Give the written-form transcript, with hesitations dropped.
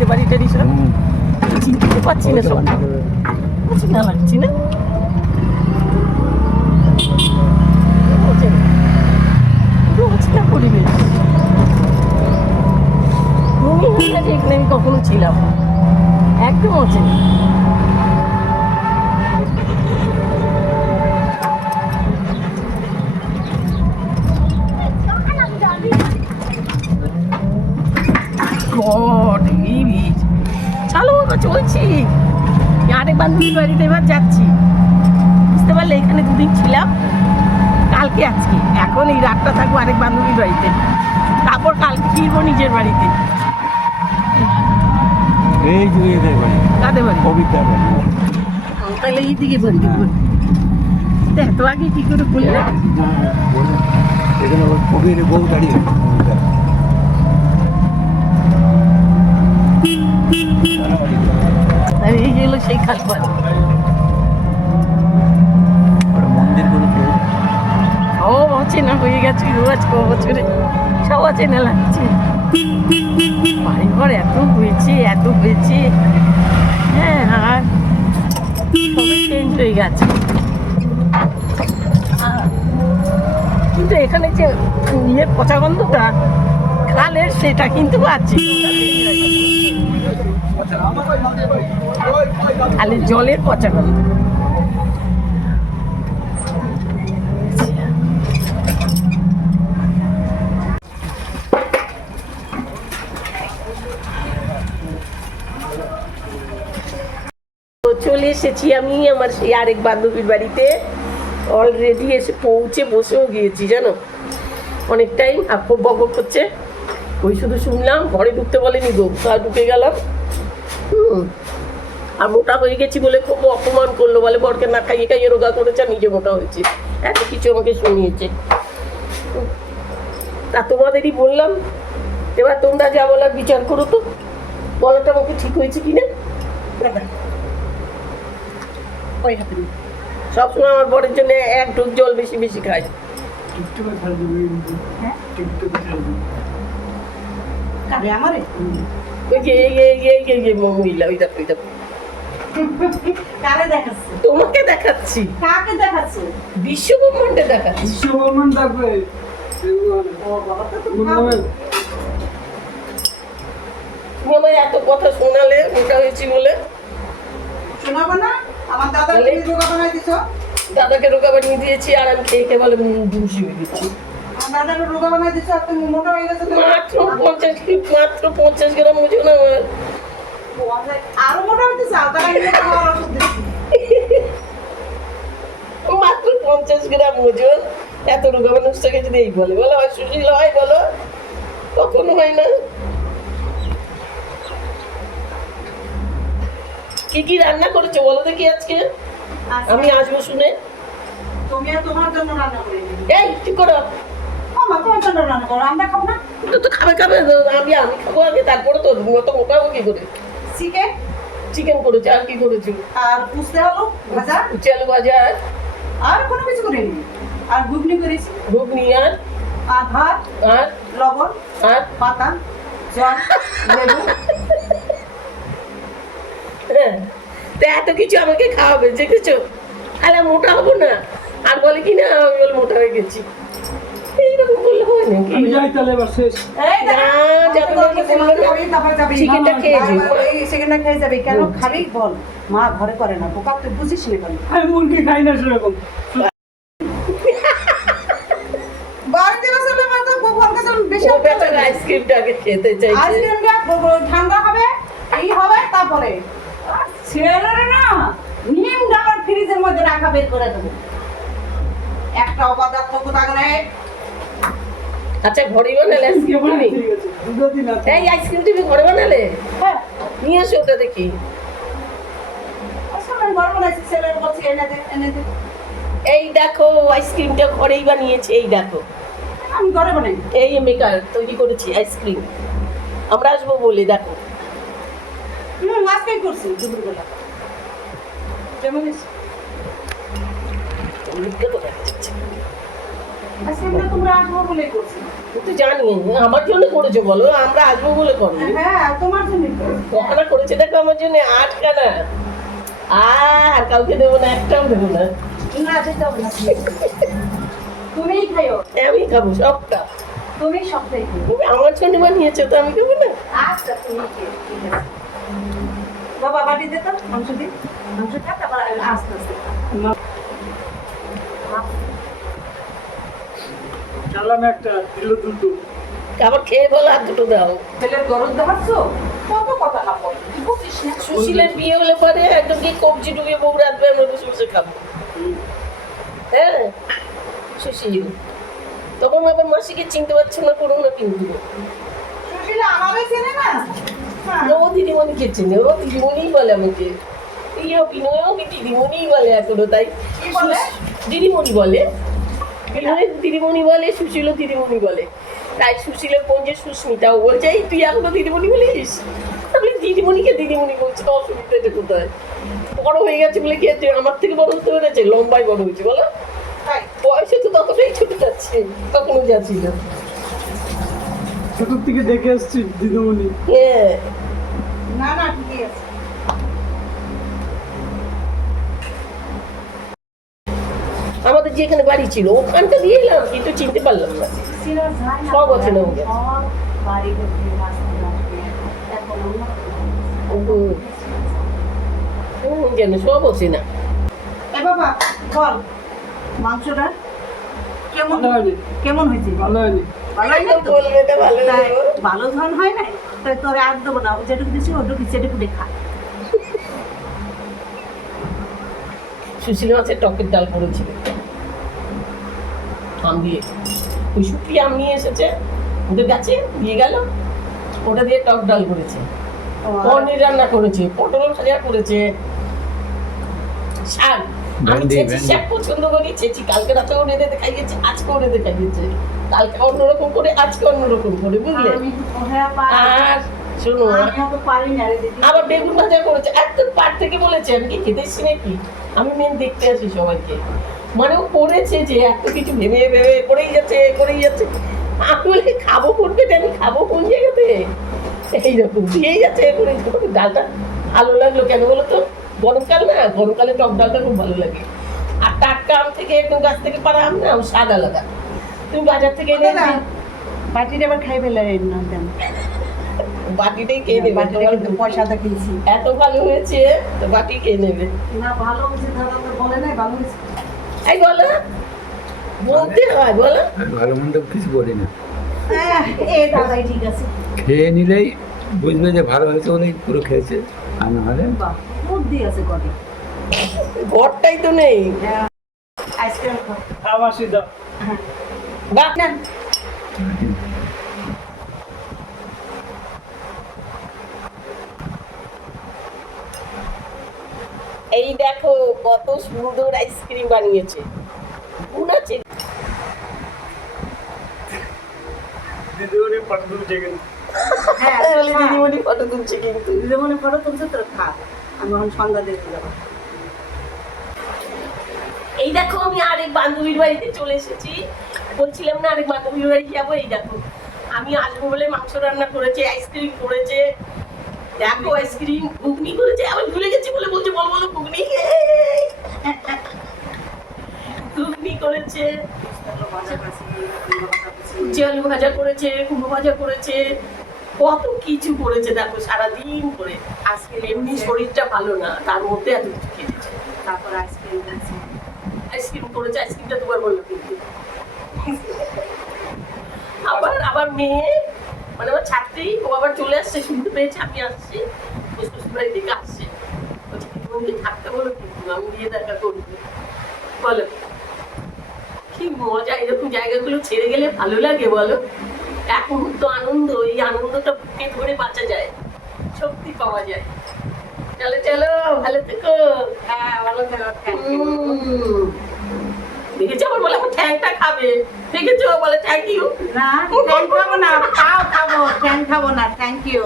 যে বাড়িটারি সব চিনতে পারছি না, সব চিনা লাগছি না। অচেনা পরিবেশ, মনে হয় না যে এখানে আমি কখনো ছিলাম, একদম অচেনা। চলো বাবা, চলছি। আরেক বান্ধবীর বাড়িতে এবার যাচ্ছি, বুঝতে পারলে? এখানে দুদিন ছিলাম, কালকে আজকে, এখন এই রাতটা থাকবো আরেক বান্ধবীর বাড়িতে, তারপর কালকে ফিরবো নিজের বাড়িতে। এই যে এদের বাড়ি, কাদের বাড়ি? কবিতার বাড়ি। তাহলে এই দিকে বাড়ি দেখ তো, আগে কি করে বললে? এখানে কবির বউ দাঁড়িয়ে। আর এই যে হলো সেই খালপাড়। মন্দির করেছে, সব অচেনা হয়ে গেছে আজ ক বছরে, সব অচেনা লাগছে। বাড়ি ঘর এত হয়েছে, এত হয়েছে, হ্যাঁ, আর সবই চেঞ্জ হয়ে গেছে। কিন্তু এখানে যে ইয়ের পচা গন্ধটা খালের, সেটা কিন্তু আছে। খালের জলের পচা গন্ধ। চলে এসেছি আমি আমার সেই আরেক বান্ধবীর বাড়িতে, অলরেডি এসে পৌঁছে বসেও গিয়েছি জানো। অনেক টাইম খুব বকবক করছে, ওই শুধু শুনলাম, ঘরে ঢুকতে বলেনি গো, তা ঢুকে গেলাম। আর মোটা হয়ে গেছি বলে খুব অপমান করলো, বলে বরকে না খাইয়ে খাইয়ে রোগা করেছে, নিজে মোটা হয়েছে, এত কিছু আমাকে শুনিয়েছে। তা তোমাদেরই বললাম, এবার তোমরা যা বলার বিচার করো তো, বলাটা আমাকে ঠিক হয়েছে কিনা। সবসময় আমার বরের জন্য এক ঢোক জল বেশি বেশি খাই। তোমাকে দেখাচ্ছি, বিশ্বব্রহ্মাণ্ডে দেখাচ্ছি। তুমি আমায় এত কথা শোনালে মোটা হয়েছি বলে। শোনাবো না? আমার দাদাকে রোগা বানাই দিছো। দাদাকে রোগা বানিয়ে দিয়েছি, আর আমি খেয়ে খেয়ে বলে দুষি হয়ে গেছি। আমার দাদাকে রোগা বানাই দিছো, আর তুমি মোটা হয়ে গেছো। মাত্র 50 গ্রাম ওজন আমার। আরো মোটা হতে চাও? মাত্র 50 গ্রাম ওজন, এত রোগা মানুষ থেকে যদি এই বলে, বলো হয় সুশীল হয়? বলো, কখনো হয় না। কি কি রান্না করেছো বলো দেখি আজকে, আমি আসবো শুনে। তুমি আর তোমার জন্য রান্না করে দিই। এই ঠিক করো, আমার তোমার জন্য রান্না করো, আমরা খাবো না। তো খাবে খাবে, আমি খাবো আগে, তারপরে তো মোটা হবো কি করে। চিকেন চিকেন করেছি, আর কি করেছি? আর উস্তে আলু ভাজা, উচ্ছে আলু ভাজা, আর কোনো কিছু করিনি। আর ঘুগনি করেছি, ঘুগনি, আর ভাত, আর লবণ, আর পাতা, জল, লেবু। হ্যাঁ, তো এত কিছু আমাকে খাওয়াবে, দেখেছো? তাহলে মোটা হবো না, আর বলে কি না আমি বলে মোটা হয়ে গেছি। এইরকম বললে হয় নাকি? আমি যাই তাহলে এবার শেষ। চিকেনটা খেয়ে চিকেনটা খেয়ে যাবে কেন? খাবি বল, মা ঘরে করে না, বোকা তুই বুঝিস না কেন? আমি মুরগি খাই না সেরকম। আইসক্রিমটাকে খেতে চাইছে। আইসক্রিমটা ঠান্ডা হবে, এই হবে, তারপরে ছেলেরা না নিম ডাবার ফ্রিজের মধ্যে রাখা, বের করে দেবো। একটা অপদার্থ কোথায় নেই। আচ্ছা, ঘরে বানালে আইসক্রিম তুমি? এই আইসক্রিম তুমি ঘরে বানালে? হ্যাঁ, নিয়ে আসো ওটা দেখি। আচ্ছা, আমি ঘরে বানাইছি, ছেলের বলছি এনে দে, এনে দে। এই দেখো, আইসক্রিমটা ঘরেই বানিয়েছে, এই দেখো। আমি ঘরে বানাই। এই মেকার তৈরি করেছি আইসক্রিম, আমরা আসবো বলে। দেখো, আজকেই করছি দুপুরবেলা। কেমন হয়েছে? আজকে আমরা তোমরা আসবো বলে করছি। তুই জানি আমার জন্য করেছো বলো, আমরা আসবো বলে করনি। হ্যাঁ তোমার জন্যই করেছি। কখনো করেছে দেখো আমার জন্য আটখানা, আর কাউকে দেবো না, একটাও দেবো না। না যেতে হবে না, তুমিই খাইও, আমি খাবো সবটা। তুমি সবটাই খাইও। তুমি আমার জন্য বানিয়েছো তো আমি খাবো না। আচ্ছা তুমি খেয়ে, ঠিক আছে। বাবা বাটি দে তো, মাংস দিন, মাংস খা, তারপর আস্তে আস্তে খা। চালাম একটা দিল দুটো। আবার খেয়ে বলো আর দুটো দাও। ছেলের গরম দেখাচ্ছো? কত কথা না বল, তুই বুঝিস না। সুশীলের বিয়ে হলে পরে একদম কি কবজি ডুবিয়ে বউ রাখবে, আমরা বসে বসে খাবো। হ্যাঁ সুশীল তখন আবার মাসিকে চিনতে পারছো না, করো না কিন্তু। সুশীলা আমাকে চেনে না? হ্যাঁ। ও দিদিমণিকে চেনে, ও দিদিমণিই বলে আমাকে। এই অভিনয় ওকে দিদিমণিই বলে এখনো, তাই কি বলে? দিদিমণি বলে, বিনয়ের দিদিমণি বলে, সুশীলও দিদিমণি বলে। তাই সুশীলের বোন যে সুস্মিতা, ও বলছে এই তুই এখনো দিদিমণি বলিস? আমি দিদিমণিকে দিদিমণি বলছি, তো অসুবিধাটা কোথায়? বড় হয়ে গেছে বলে কি আছে, আমার থেকে বড় হতে পেরেছে, লম্বাই বড় হয়েছে বলো। তাই। বয়সে তো ততটাই ছোট যাচ্ছে, তখনও যাচ্ছিল। ছোট থেকে দেখে আসছি দিদিমণি। হ্যাঁ না না ঠিকই আছে। আমাদের যেখানে বাড়ি ছিল ওখানটা দিয়ে এলাম, কিন্তু চিনতে পারলাম না। সিনা যায় না। সব আছে না ওকে। সব বাড়ি করতে রাস্তা রাখবে। এখন আমরা জানে সব আছে না। এ বাবা বল, মাংসটা কেমন ভালো হয়নি, কেমন হয়েছে? ভালো হয়নি। ভালো হয় না তো? বলবে এটা ভালো তাই, লাগবে। ভালো ঝাল হয় নাই তাই তোরে আর দেবো না, যেটুকু দিচ্ছি ওটুকু সেটুকু দেখা। সুশীল মাছের টকের ডাল করেছিল আম দিয়ে, ওই শুকিয়ে আম নিয়ে এসেছে ওদের কাছে দিয়ে গেল, ওটা দিয়ে টক ডাল করেছে, পনির রান্না করেছে, পটল ভাজা করেছে, শাক। আমি ভেন্ডি, ছেঁচি ভেন্ডি। শাক পছন্দ করি, ছেঁচি কালকে রাতে ওরে দেখাইয়েছে, আজকে ওরে দেখাইয়েছে, কালকে অন্যরকম করে আজকে অন্যরকম করে, বুঝলে? আমি হ্যাঁ পারি। আর শোনো আমিও তো পারি না রে দিদি। আবার বেগুন ভাজা করেছে, একদম পাট থেকে বলেছে আমি কি খেতে এসছি নাকি, আমি মেন দেখতে আসি সবাইকে। মানে ও করেছে যে এত কিছু ভেবে ভেবে করেই যাচ্ছে করেই যাচ্ছে, আমি বলি খাবো কোন পেটে, আমি খাবো কোন জায়গাতে, এইরকম দিয়েই যাচ্ছে করে যাচ্ছে। ডালটা ভালো লাগলো কেন বলো তো, গরমকাল না, গরমকালে টক ডালটা খুব ভালো লাগে। আর টাটকা আম থেকে একদম গাছ থেকে পাড়া আম না, ও স্বাদ আলাদা। তুমি বাজার থেকে এনে বাটিটা আবার খাই ফেলে না দেন, বাটিটাই খেয়ে নেবে, বাটিটা কিন্তু পয়সাটা খেয়েছি। এত ভালো হয়েছে তো বাটি খেয়ে নেবে। না ভালো হয়েছে দাদা তো বলে নাই ভালো হয়েছে। এই বলো, বলতে হয় বলো। ভালো মন্দ কিছু বলি না, এ দাদাই ঠিক আছে। খেয়ে নিলেই বুঝবে যে ভালো হয়েছে বলেই পুরো খেয়েছে, আর নাহলে বাহ বুদ্ধি আছে কটি। ঘরটাই তো নেই। আইসক্রিম খাও। আমার সিদ্ধা বাহ নেন। এই দেখো কত সুন্দর আইসক্রিম বানিয়েছে, গুণ আছে। দিদিমণি ফটো তুলছে কিন্তু। হ্যাঁ বলে দিদিমণি ফটো তুলছে কিন্তু। দিদিমণি ফটো তুলছে তোর খা, আমি এখন সন্ধ্যা দিতে যাবো। এই দেখো আমি আরেক বান্ধবীর বাড়িতে চলে এসেছি, বলছিলাম না আরেক বান্ধবীর বাড়ি যাবো। এই দেখো আমি আসবো বলে মাংস রান্না করেছে, আইসক্রিম করেছে, দেখো আইসক্রিম, ঘুগনি করেছে, আমি ভুলে গেছি বলে বলছে বল বলো ঘুগনি। ঘুগনি করেছে, উচ্ছে আলু ভাজা করেছে, কুমড়ো ভাজা করেছে, কত কিছু করেছে দেখো সারাদিন করে। আজকে এমনি শরীরটা ভালো না, তার মধ্যে এত কিছু খেয়েছে। তারপর আইসক্রিম খাচ্ছি। আইসক্রিম করেছে, আইসক্রিমটা দুবার বললো কিন্তু। আবার আবার মেয়ে মানে আমার ছাত্রী, ও আবার চলে আসছে, শুনতে পেয়েছে আমি আসছি, শ্বশুর বাড়ি থেকে আসছে, বলছে দিদিমণিকে থাকতে বলো কিন্তু আমি গিয়ে দেখা করবো। বলো কি মজা, এরকম জায়গাগুলো ছেড়ে গেলে ভালো লাগে বলো। এক মুহূর্ত আনন্দ, এই আনন্দটা বুকে ধরে বাঁচা যায়, শক্তি পাওয়া যায়। চলো চলো ভালো থেকো। হ্যাঁ ভালো থাকো। দেখেছো আবার বলে আমার ঠ্যাংটা খাবে, দেখেছো বলে থ্যাংক ইউ। না ঠ্যাং খাবো না, পাও খাবো, ঠ্যাং খাবো না, থ্যাংক ইউ।